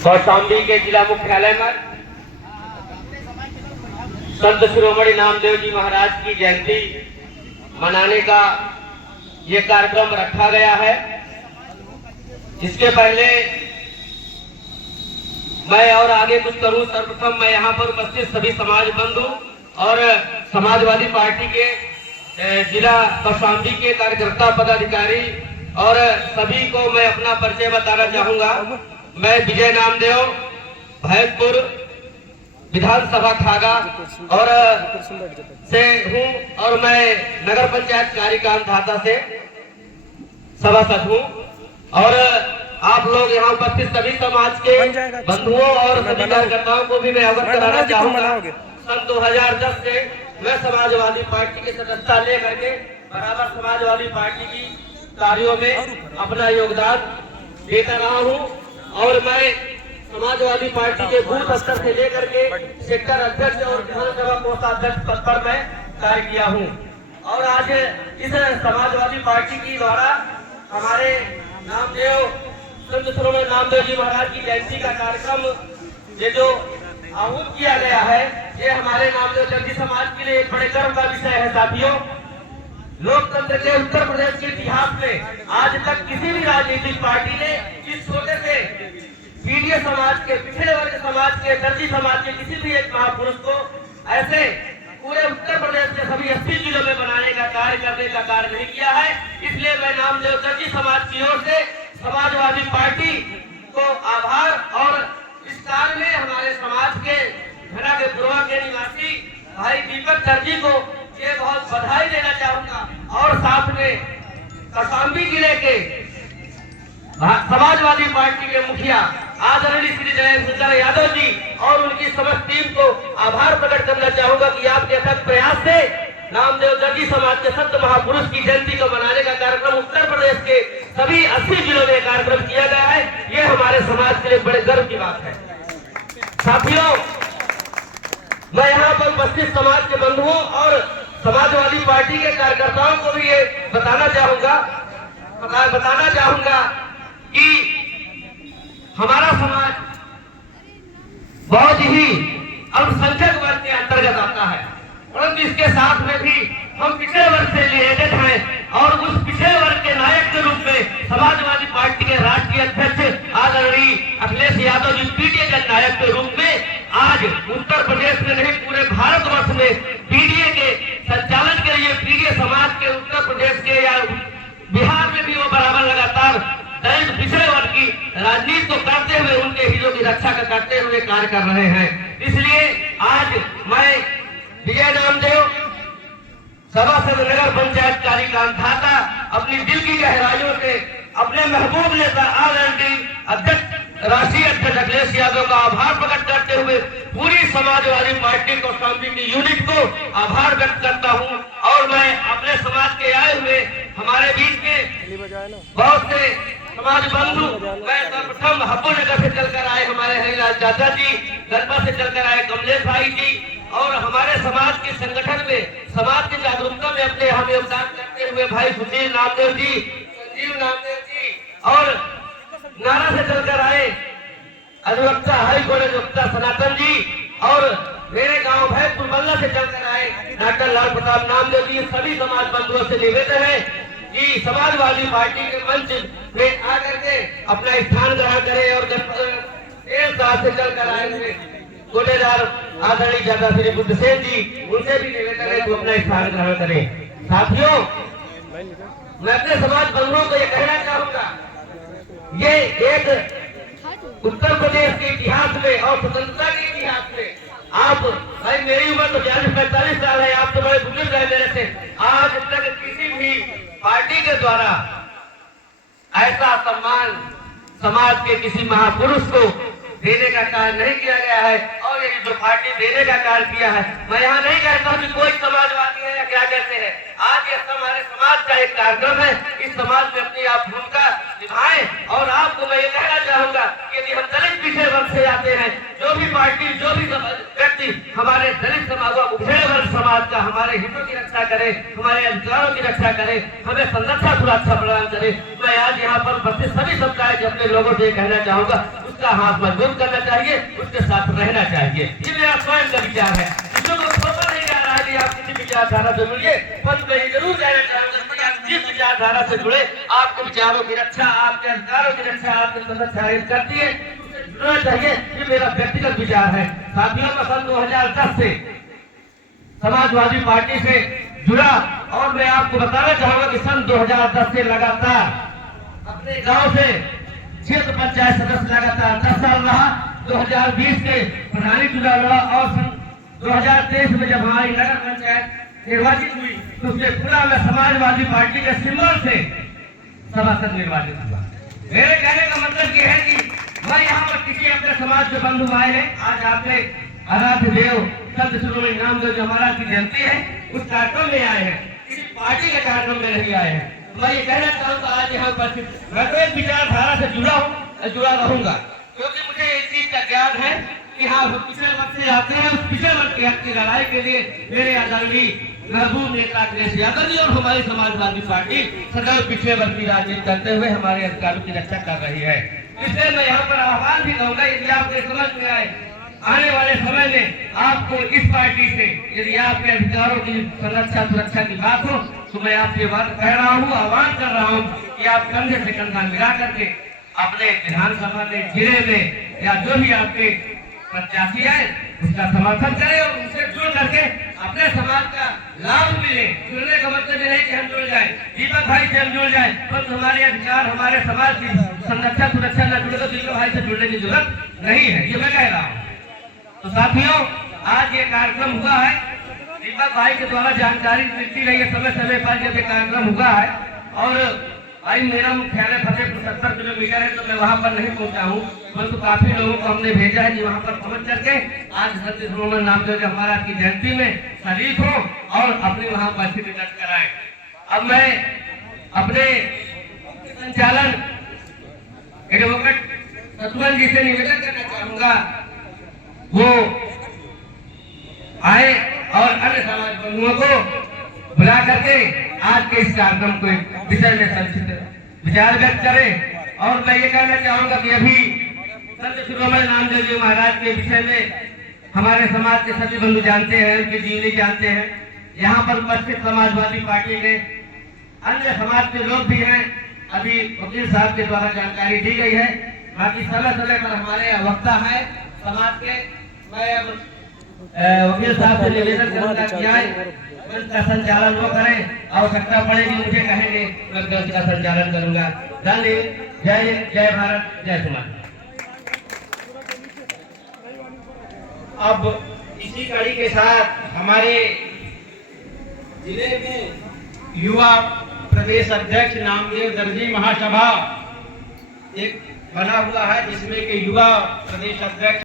कौशाम्बी के जिला मुख्यालय में संत शिरोमणि नामदेव जी महाराज की जयंती मनाने का ये कार्यक्रम रखा गया है। इसके पहले मैं और आगे कुछ करूं, सर्वप्रथम मैं यहाँ पर उपस्थित सभी समाज बंधु और समाजवादी पार्टी के जिला कौशाम्बी के कार्यकर्ता पदाधिकारी और सभी को मैं अपना परिचय बताना चाहूंगा। मैं विजय नामदेव भैंसपुर विधानसभा खागा और से हूँ और मैं नगर पंचायत कार्यकाल धाता से सभासद हूँ। और आप लोग यहाँ उपस्थित सभी समाज के बंधुओं और सभी कार्यकर्ताओं को भी मैं अवगत कराना चाहूंगा। सन 2010 से मैं समाजवादी पार्टी की सदस्यता लेकर के बराबर समाजवादी पार्टी की कार्यों में अपना योगदान देता रहा हूँ और मैं समाजवादी पार्टी के बूथ स्तर से लेकर के सेक्टर अध्यक्ष और विधानसभा कोषाध्यक्ष पद पर मैं कार्य किया हूँ। और आज इस समाजवादी पार्टी की द्वारा हमारे नामदेव संत शिरोमणि नामदेव जी महाराज की जयंती का कार्यक्रम ये जो आहूत किया गया है, ये हमारे नामदेव जगजी समाज के लिए एक बड़े गर्व का विषय है। साथियों, लोकतंत्र के उत्तर प्रदेश के इतिहास में आज तक किसी भी राजनीतिक पार्टी ने इस छोटे से पीड़ित समाज के, पिछड़े वर्ग समाज के, दर्जी समाज के किसी भी एक महापुरुष को ऐसे पूरे उत्तर प्रदेश के सभी 80 जिलों में बनाने का कार्य करने का कार्य नहीं किया है। इसलिए मैं नामदेव दर्जी समाज की ओर से समाजवादी पार्टी को आभार और इस कार्य में हमारे समाज के घना के पुरवा के निवासी भाई दीपक दर्जी को ये बहुत बधाई देना चाहूंगा। और साथ में कौशाम्बी जिले के समाजवादी पार्टी के मुखिया आदरणीय श्री जयशंकर यादव जी और उनकी समस्त टीम को आभार प्रकट करना चाहूंगा कि आपके अथक प्रयास से नामदेव दर्जी समाज के संत महापुरुष की जयंती को मनाने का कार्यक्रम उत्तर प्रदेश के सभी 80 जिलों में कार्यक्रम किया गया है। ये हमारे समाज के लिए बड़े गर्व की बात है। साथियों, मैं यहाँ पर उपस्थित समाज के बंधुओं और समाजवादी पार्टी के कार्यकर्ताओं को भी ये बताना चाहूंगा कि हमारा समाज बहुत ही अल्पसंख्यक वर्ग के अंतर्गत आता है, परंतु इसके साथ में भी हम पिछड़े वर्ग से रिलेटेड हैं और उस पिछड़े वर्ग के नायक के रूप में समाजवादी पार्टी के राष्ट्रीय अध्यक्ष आदरणीय अखिलेश यादव जी पीडीए के नायक के रूप में आज उत्तर प्रदेश में नहीं पूरे भारतवर्ष में पीडीए के संचालन के लिए पीडीए समाज के उत्तर प्रदेश के या बिहार में भी वो बराबर लगातार दलित पिछड़े वर्ग की राजनीति को करते हुए उनके हितों की रक्षा करते हुए कार्य कर रहे हैं। इसलिए आज मैं विजय नामदेव सभासद नगर पंचायत कार्यकाल धाता अपनी दिल की गहराइयों से अपने महबूब नेता आदरणीय अध्यक्ष राष्ट्रीय अध्यक्ष अखिलेश यादव का आभार प्रकट करते हुए पूरी समाजवादी पार्टी कौशाम्बी की यूनिट को आभार व्यक्त करता हूं। और मैं अपने समाज के आए हुए हमारे बीच में बहुत से समाज बंधु, मैं सर्वप्रथम हब्बू नगर से चलकर आए हमारे हरिलाल चाचा जी, गणपत से चलकर आए कमलेश भाई जी और हमारे समाज के संगठन में समाज की जागरूकता में अपने हम योगदान करते हुए भाई सुशील नामदेव जी, संजीव नामदेव जी और नारा से चलकर आए अधिवक्ता हाई कोर्ट अधिवक्ता सनातन जी और मेरे गांव भैंसपुर मल्ला से चलकर आए डॉक्टर लाल प्रताप नामदेव जी। सभी समाज बंधुओं से निवेदन है कि समाजवादी पार्टी के मंच में आकर के अपना स्थान ग्रहण करें और से चलकर आए हुए गोटेदार आदरणीय चाचा श्री बुद्धसेन जी, उनसे भी निवेदन है कि अपना स्थान ग्रहण करें। साथियों, मैं अपने समाज बंधुओं को यह कहना चाहूंगा, ये एक उत्तर प्रदेश के इतिहास में और स्वतंत्रता के इतिहास में आप भाई, मेरी उम्र तो 40-45 साल है, आप तो बड़े बुजुर्ग है मेरे से, आज तक किसी भी पार्टी के द्वारा ऐसा सम्मान समाज के किसी महापुरुष को देने का कार्य नहीं किया गया है। और ये जो पार्टी देने का कार्य किया है, मैं यहाँ नहीं कहता हूँ कि कोई समाजवादी है या क्या कहते हैं, आज ये हमारे समाज का एक कार्यक्रम है। इस समाज में अपनी आप भूमिका निभाएं। और आपको मैं ये कहना चाहूंगा कि यदि हम दलित पिछड़े वर्ग से आते हैं, जो भी पार्टी, जो भी व्यक्ति हमारे दलित समाज, पिछड़े वर्ग समाज समाज का, हमारे हितों की रक्षा करे, हमारे अधिकारों की रक्षा करे, हमें संरक्षा सुरक्षा प्रदान करे। मैं आज यहाँ पर उपस्थित सभी समुदाय के अपने लोगों से कहना चाहूंगा, उसका हाथ मजबूत करना चाहिए, उसके साथ रहना चाहिए। ये मेरा स्वयं का विचार है, किसी को थोपा नहीं जा रहा है कि आप किसी विचारधारा से जुड़िए, पर मैं ये जरूर कहना चाहूंगा कि आप जिस विचारधारा से जुड़े, आपके विचारों की रक्षा, आपके अधिकारों की रक्षा, आपकी संरक्षा करती है, जुड़ना चाहिए। ये मेरा व्यक्तिगत विचार है। साथियों, मैं सन 2010 से समाजवादी पार्टी से जुड़ा और मैं आपको बताना चाहूंगा कि सन 2010 से लगातार अपने गांव से क्षेत्र पंचायत सदस्य लगातार 10 साल रहा। 2020 के प्रधानी चुनाव लड़ा और सन 2023 में जब हमारी नगर पंचायत निर्वाचित हुई तो उसके पूरा में समाजवादी पार्टी के सिंबल से सभासद निर्वाचित हुआ। मेरे कहने का मतलब ये है कि मैं यहाँ पर किसी अपने समाज के बंधु आए हैं। आज आपने आराध्य देव संत शिरोमणि नामदेव जो हमारा की जयंती है, उस कार्यक्रम में आए हैं, किसी पार्टी के कार्यक्रम में नहीं आए हैं। मैं ये कहना चाहूँगा आज यहाँ उपस्थित मैं तो एक विचारधारा से जुड़ा हूँ, जुड़ा रहूंगा, क्योंकि मुझे इस चीज का ज्ञान है कि हाँ पिछले वर्ष से आते हैं। उस पिछले वर्ष के हक की लड़ाई के लिए मेरे आदरणीय महबूब नेता अखिलेश यादव जी और हमारी समाजवादी पार्टी सदैव पिछले वर्ष की राजनीति करते हुए हमारे अधिकारों की रक्षा कर रही है। इसलिए मैं यहाँ पर आह्वान भी करूंगा, यदि आपके समझ में आए आने वाले समय में आपको इस पार्टी से यदि आपके अधिकारों की संरक्षा सुरक्षा की बात हो तो मैं आपसे बात कह रहा हूँ, आह्वान कर रहा हूँ कि आप कंधे से कंधा मिला करके अपने विधानसभा में, जिले में या जो भी आपके प्रत्याशी है उसका समर्थन करें और उनसे जुड़ करके अपने समाज का लाभ मिले। जुड़ने का मतलब ये नहीं कि हम जुड़ जाए, दीपक भाई से हम जुड़ जाए, पर हमारे अधिकार, हमारे समाज की संरक्षा सुरक्षा न जुड़े तो दीपक भाई से जुड़ने की जरूरत नहीं है, ये मैं कह रहा हूँ। तो साथियों, आज ये कार्यक्रम हुआ है, दीपक भाई के द्वारा जानकारी मिलती रही है समय समय पर जब ये कार्यक्रम हुआ है। और भाई मेरा मुख्यालय फतेहपुर 70 किलोमीटर है, तो मैं वहाँ पर नहीं पहुँचा हूँ, परंतु काफी लोगों को हमने भेजा है कि वहाँ पर पहुँच करके आज संत शिरोमणि नामदेव हमारा की जयंती में शरीक हो और अपनी वहाँ उपस्थिति दर्ज कराएं। अब मैं अपने संचालन एडवोकेट सतुवन जी से निवेदन करना चाहूंगा, वो आए और अन्य समाज बंधुओं को बुला करके आज के इस कार्यक्रम को विषय में संक्षिप्त विचार व्यक्त करें। और मैं ये कहना चाहूंगा कि अभी संत शिरोमणि नामदेव जी महाराज के विषय में हमारे समाज के सभी बंधु जानते हैं, उनकी जीवनी जानते हैं। यहाँ पर उपस्थित समाजवादी पार्टी के अन्य समाज के लोग भी हैं। अभी वकील साहब के द्वारा जानकारी दी गई है, बाकी समय समय पर हमारे वक्ता है समाज के। मैं अब वकील साहब से निवेदन करूंगा कि आए मंच का संचालन वो करें, आवश्यकता पड़ेगी मुझे कहेंगे, मैं मंच का संचालन करूंगा। जय हिंद, जय भारत, जय समाज। अब इसी कड़ी के साथ हमारे जिले में युवा प्रदेश अध्यक्ष नामदेव दर्जी महासभा एक बना हुआ है, जिसमें कि युवा प्रदेश अध्यक्ष